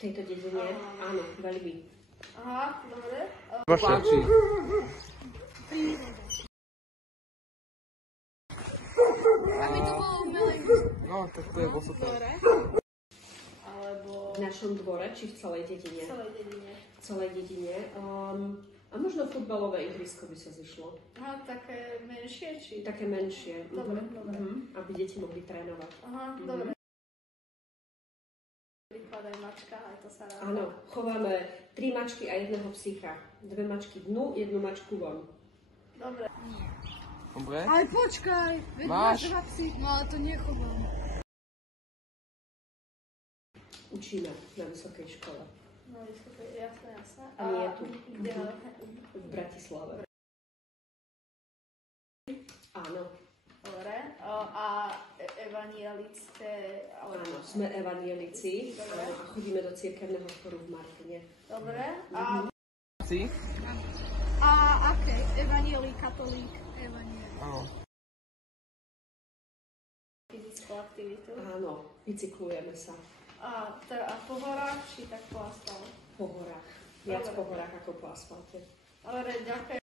tejto dedine? Áno, veľmi. Aha, dobre. Páči. Aby to bolo umelé. No, tak to je bol super. Alebo V našom dvore, či v celej dedine? v celej dedine. V celej dedine. A možno futbalové ihrisko by sa zišlo. Aha, také menšie, či? Také menšie. Dobre, dobre. Aby deti mohli trénovať. Aha, dobre. Príklad aj mačka, aj to sa ráda. Áno, chováme 3 mačky a 1 psíka. 2 mačky dnu, 1 mačku von. Dobre. Dobre? Ale počkaj, veď Máš? máš 2 psy. No ale to nechovám. Učíme na vysokej škole. No, jasné. A nie tu. Kde? V Bratislave. Áno. Dobre. A evanielické... Áno, sme evanielici Dobre. a chodíme do cirkevného zboru v Martine. Dobre. A Si? Aké? Evanielí, katolík, evanielí. Áno. fyzickú aktivitu. Áno, bicyklujeme sa A po horách, či tak po asfalt? po horách. Viac Dobre. po horách ako po asfalte. Dobre, ďakujem.